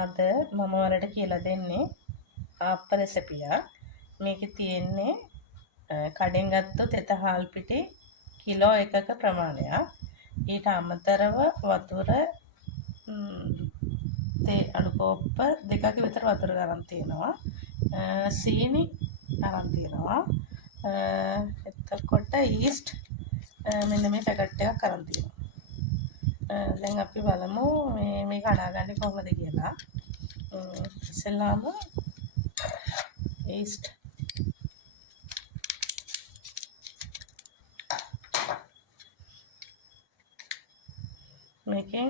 අද මම ඔයාලට කියලා දෙන්නේ ආප්ප රෙසිපියක්. මේකේ තියෙන්නේ කඩෙන් ගත්තොත් එත හාල් පිටි කිලෝ 1ක ප්‍රමාණයක්. ඊට අමතරව වතුර තේ අඩු කෝප්ප 2ක විතර වතුර ගන්න තියෙනවා. සීනි ගන්න තියෙනවා. එතකොට ඊස්ට් මෙන්න මේ පැකට් එකක් අරන් තියෙනවා. දැන් අපි බලමු මේක හදාගන්නේ කොහොමද කියලා. ඉස්සෙල්ලාම ඊස්ට් මේකෙන්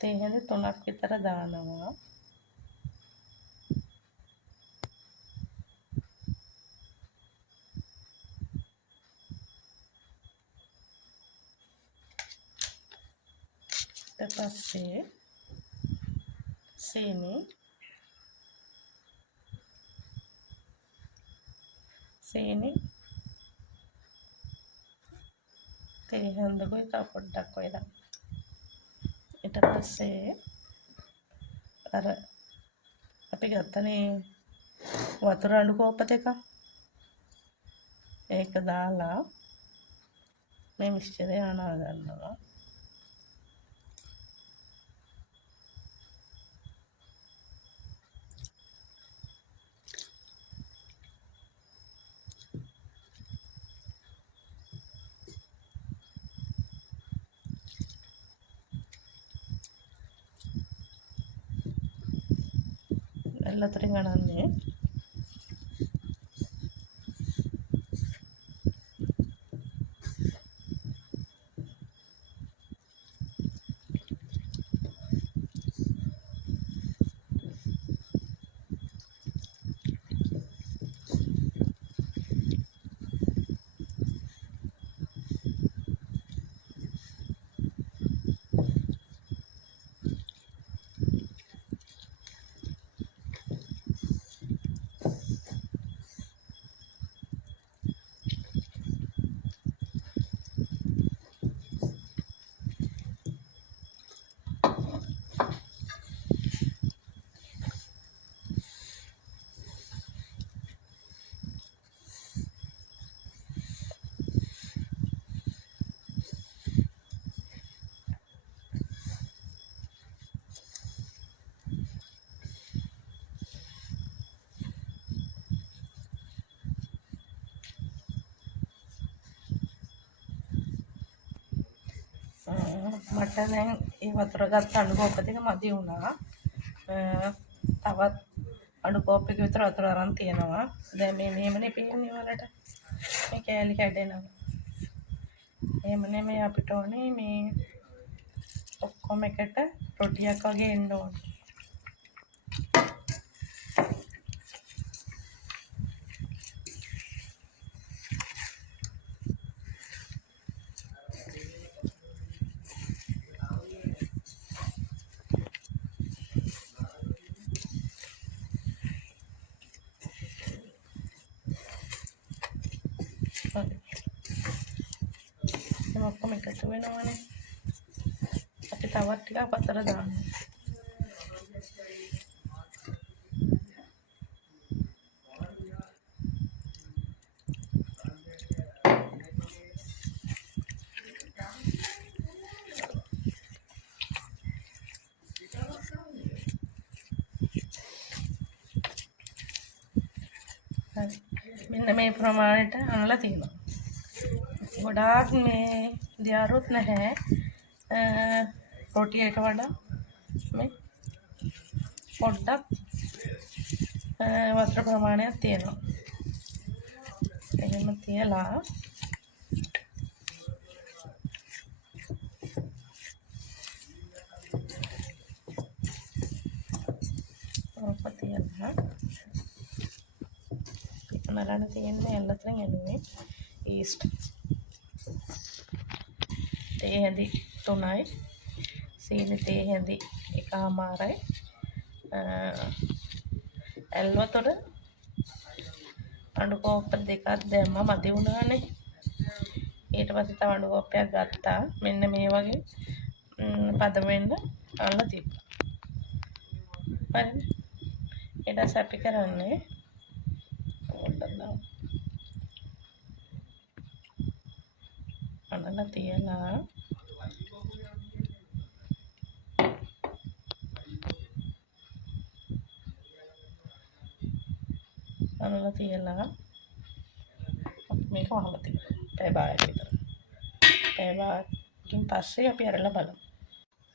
තේ හැඳි 3ක් විතර දානවා. ඊට පස්සේ සීනි තේ හැඳුකුයි තව පොඩ්ඩක් ඔය දාන්න. ඊට පස්සේ අර අපි ගත්තනේ වතුර අඩු කෝප්ප දෙකක්. ඒක දාලා මේ මිශ්‍රණය අනා ගන්නවා. എല്ലാത്തിനും കാണാനേ මට දැන් ඒ වතුර ගත්ත අඩු කෝප්ප දෙක මදි වුණා. තවත් අඩු කෝප්පයක විතර වතුර අරන් තියෙනවා. දැන් මේ මෙහෙමනේ පේන්නේ ඔයාලට. මේ කෑලි කැඩෙනවා. එහෙම නෙමෙයි අපිට ඕනේ මේ ඔක්කොම එකට රොටියක් වගේ එන්න ඕනේ. ඔක්කොම එකතු වෙනවනේ. අපි තවත් ටිකක් වතුර දාන්න. මෙන්න මේ ප්‍රමාණයට අනලා තියෙනවා. ගොඩාක් මේ දියාරුත් නැහැ. රොටියට වඩා මේ පොඩ්ඩක් වතුර ප්‍රමාණයක් තියෙනවා. එහෙම තියලා ඔක තියලා නරන තියෙන්නේ එල්ලතෙන් එන්නේ ඊස්ට් තේ හැඳි 3යි සීනි තේ හැඳි 1මාරයි ඇල් වතුර අඩු කෝප්ප දෙකක් දැම්ම මදි වුණානේ. ඊට පස්සේ තව අඩු කෝප්පයක් ගත්තා. මෙන්න මේ වගේ පද වෙන්න අල්ලලා තිබ්බා. හරිද? ඊට පස්සේ අපි කරන්නේ පොඩ්ඩක් දාමු. අනලා තියලා මේක වහලා තිබ්බා. පැය භාගයක් විතර. පැය භාගකින් පස්සේ අපි අරලා බලමු.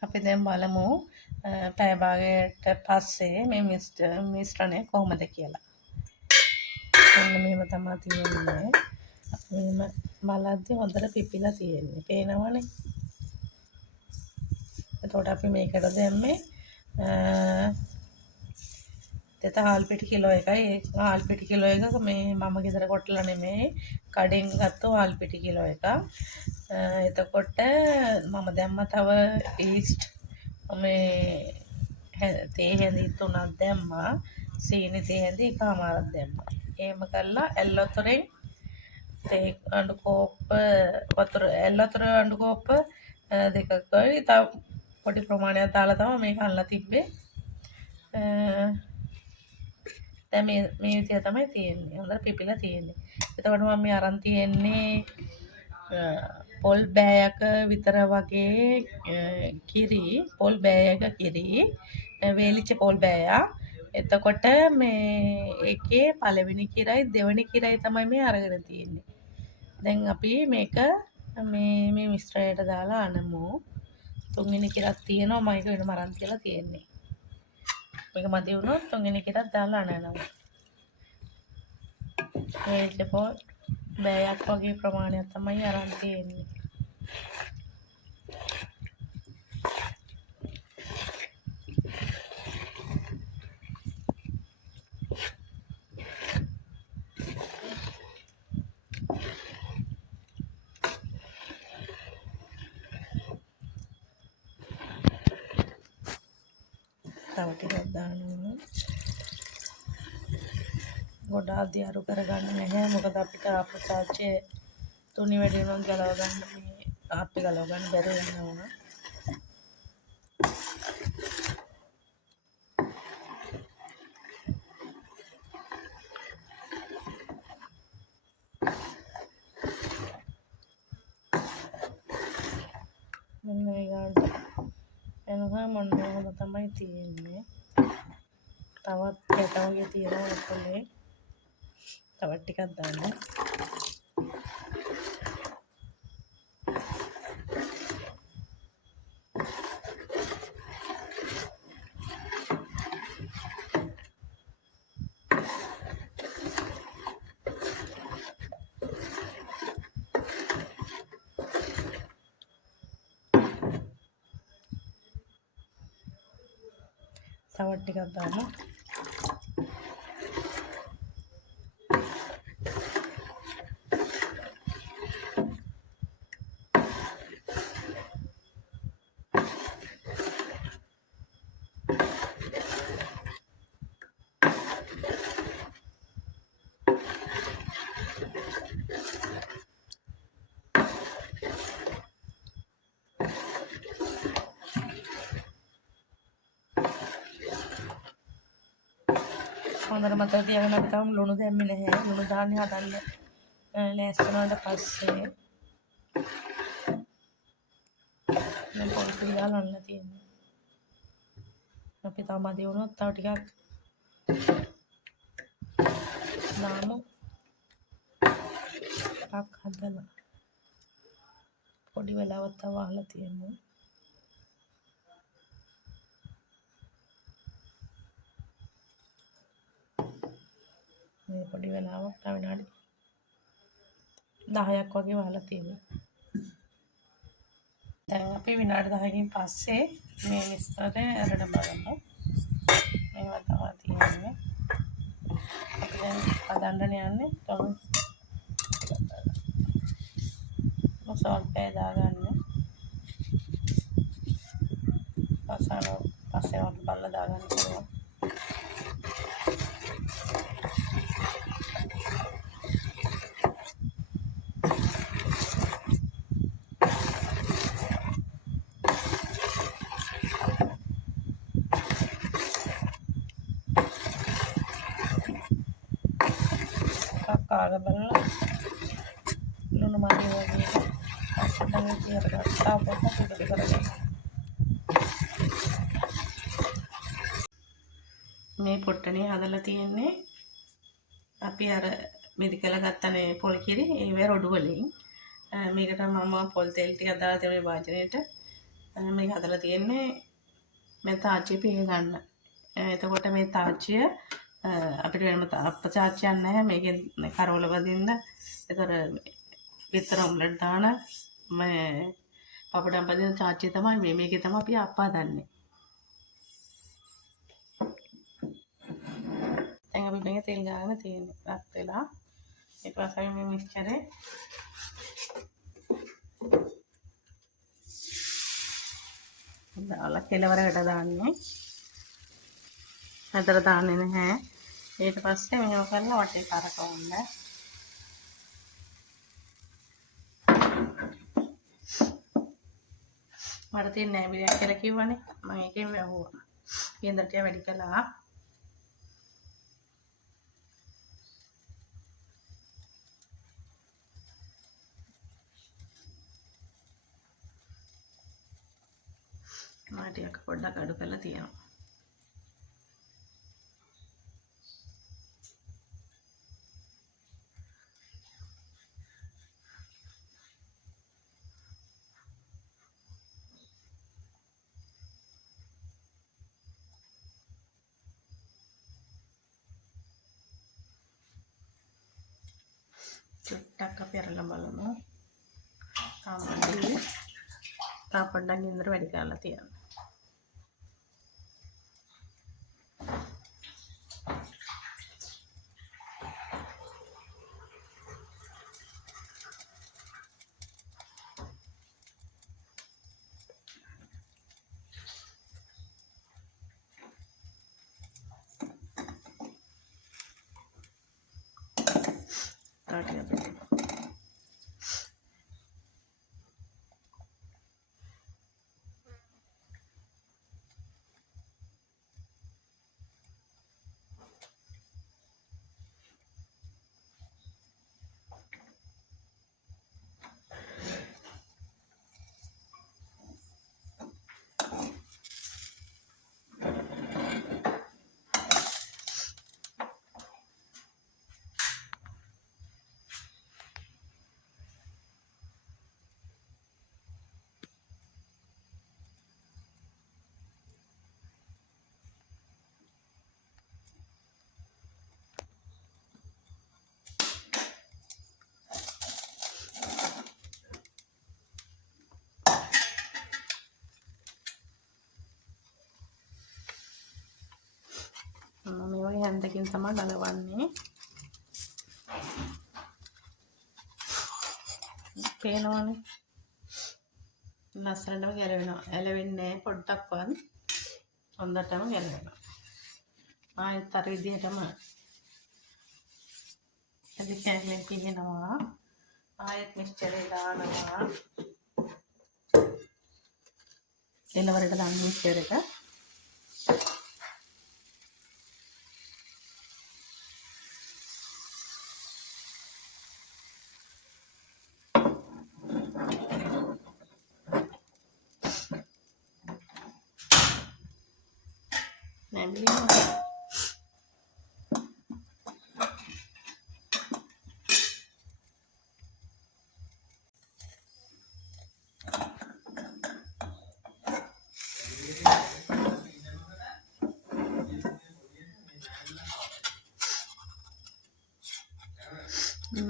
අපි දැන් බලමු පැය භාගයට පස්සේ මේ මිශ්‍රණය කොහොමද කියලා. මෙන්න මෙහෙම තමයි තියෙන්නේ. මෙහෙම බලද්දි හොඳට පිපිලා තියෙන්නේ. පේනවනේ. එතකොට අපි මේකට දැම්මේ දෙත හාල් පිටි කිලෝ එකයි. ඒ හාල් පිටි කිලෝ එක මේ මම ගෙදර කොටලා නෙමෙයි කඩෙන් ගත්ත හාල් පිටි කිලෝ එක. එතකොට මම දැම්ම තව ඊස්ට් මේ තේ හැඳි 3ක් දැම්මා. සීනි තේ හැඳි එකමාරක් දැම්මා. එහෙම කරලා ඇල් වතුරෙන් තේ අඬු කෝප්ප වතුර ඇල් වතුර අඬු කෝප්ප දෙකක් වගේ තව පොඩි ප්‍රමාණයක් දාලා තමයි මේක අල්ලලා තිබ්බේ. දැන් මේ විදිය තමයි තියෙන්නේ. හොඳට පිපිලා තියෙන්නේ. එතකොට මම මේ අරන් තියෙන්නේ පොල් බෑයක විතර වගේ කිරි, පොල් බෑයක කිරි, වේලිච්ච පොල් බෑයා. එතකොට මේ ඒකේ පළවෙනි කිරයි දෙවෙනි කිරයි තමයි මේ අරගෙන තියෙන්නේ. දැන් අපි මේක මේ මිශ්‍රණයට දාලා අනමු. තුන්වෙනි කිරක් තියෙනවා මම ඒක වෙනම අරන් තියලා තියෙන්නේ. මේක මදි වුණොත් තුන්වෙනි කිරක් දාලා අනනවා. වේලිච්ච පොල් බෑයක් වගේ ප්‍රමාණයක් තමයි අරන් තියෙන්නේ. තව ටිකක් දානවා. ගොඩාක් දියරු කරගන්න නැහැ. මොකද අපිට අපචාචේ තුනි වැඩි වෙනොත් ගලව ගන්න මේ ආප්පි ගලව ගන්න බැරි වෙනවා. මෙන්න මේ ගානට එනවා මොනවා තමයි තියෙන්නේ. තවත් යට වගේ තියෙනවා පොලේ. තවත් ටිකක් දාන්න. තවත් ටිකක් දාන්න. හොඳට මතක තියාගන්න අපි තාම ලුණු දැම්මේ නැහැ. ලුණු දාන්නේ හදන්න ලෑස්ති වුණාට පස්සේ. මම පොඩි දාලා අල්ලලා තියෙනවා. අපි තාම මදි වුණොත් තව ටිකක් දාමු. ටක් හදලා පොඩි වෙලාවක් තව අහලා තියෙනවා. මේ පොඩි වෙලාවක් තව විනාඩි 10ක් වගේ වහලා තියෙනවා. දැන් අපි විනාඩි 10කින් පස්සේ මේ මිශ්‍රණය අරගෙන බලමු. මේවා තමයි තියෙන්නේ. අපි දැන් හදන්න යන්නේ සෝල්ට් පෑ දාගන්න. පස්සේ වලට බලලා දාගන්න පුළුවන්. කාග බලලා ලුණු මරි වගේ පොඩ්ඩක් තියලා තාපොත් පිටි කරගන්න. මේ පොට්ටනේ හදලා තියෙන්නේ අපි අර මිදි කළ ගත්තනේ පොල් කිරි ඒවේ රොඩු වලින්. මේකට මම පොල් තෙල් ටිකක් දාලා තියෙන මේ වාජනේට මේක හදලා තියෙන්නේ මේ තාච්චිය පිහ ගන්න. එතකොට මේ තාච්චිය අපිට වෙනම තාච්චියක් නැහැ. මේකෙන් කරවල වදින්න. ඒතර විතර ඔම්ලට් දාන මේ පපඩම් පදින තාච්චිය තමයි මේකේ තමයි අපි අප්පා දන්නේ. දැන් අපි මේක තෙල් ගාගෙන තියෙන්නේ රත් වෙලා. ඊට පස්සේ මේ මික්ස්චරේ දාලා කෙලවරකට දාන්නේ. අතර දාන්නේ නැහැ. ඊට පස්සේ මෙහෙම කරලා වටේ කරකවන්න. මට තියෙන නෑබියක් කියලා කිව්වනේ. මම ඒකෙන් වැහුවා. ගෙන්දරට වැඩි කළා. මම ටිකක් පොඩ්ඩක් අඩු කරලා තියෙනවා. චුට්ටක් අපි අරලා බලමු. තා පොඩ්ඩක් ගෙන්දර වැඩි කරලා තියෙනවා. මේ වගේ හැන්දකින් තමයි ගලවන්නේ. පේනවනේ. ලස්සනටම ගැලවෙනවා. ඇලවෙන්නේ නැහැ පොඩ්ඩක්වත්. හොඳටම ගැලවෙනවා. ආයෙත් අර විදිහටම ඇදි කැලේ පිහිනවා. ආයෙත් මික්ස්චරේ දානවා. කෙලවරට දාන්න මික්ස්චර් එක.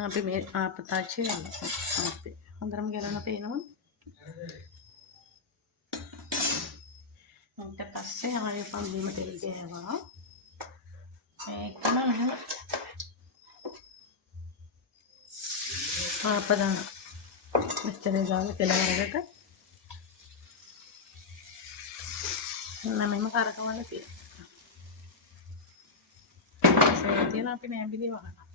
අපි මේ ආපතාච්චි අපි හොඳටම ගලවන්න පේනවා. ඊට පස්සේ ආයෙ පල්ලෙම තෙල් ගෑවා. මේකම එහෙම ආපදා මෙච්චර දාලා කෙලවරකට නමෙම කරකවන්න තියෙනවා. ඒක තියෙන අපි නෑබිලි වහනවා.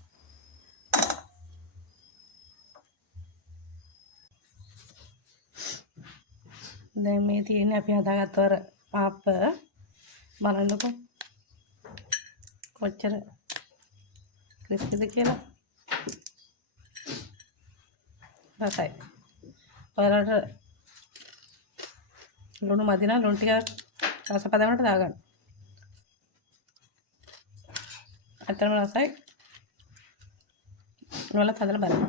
දැන් මේ තියෙන්නේ අපි හදාගත්ත අර ආප්ප බලන්නකො කොච්චර ක්‍රිස්පිද කියලා. රසයි. ඔයාලට ලුණු මදි නම් ලුණු ටික රස පදවන්නට දාගන්න. අතරම රසයි. ඔයාලත් හදලා බලන්න.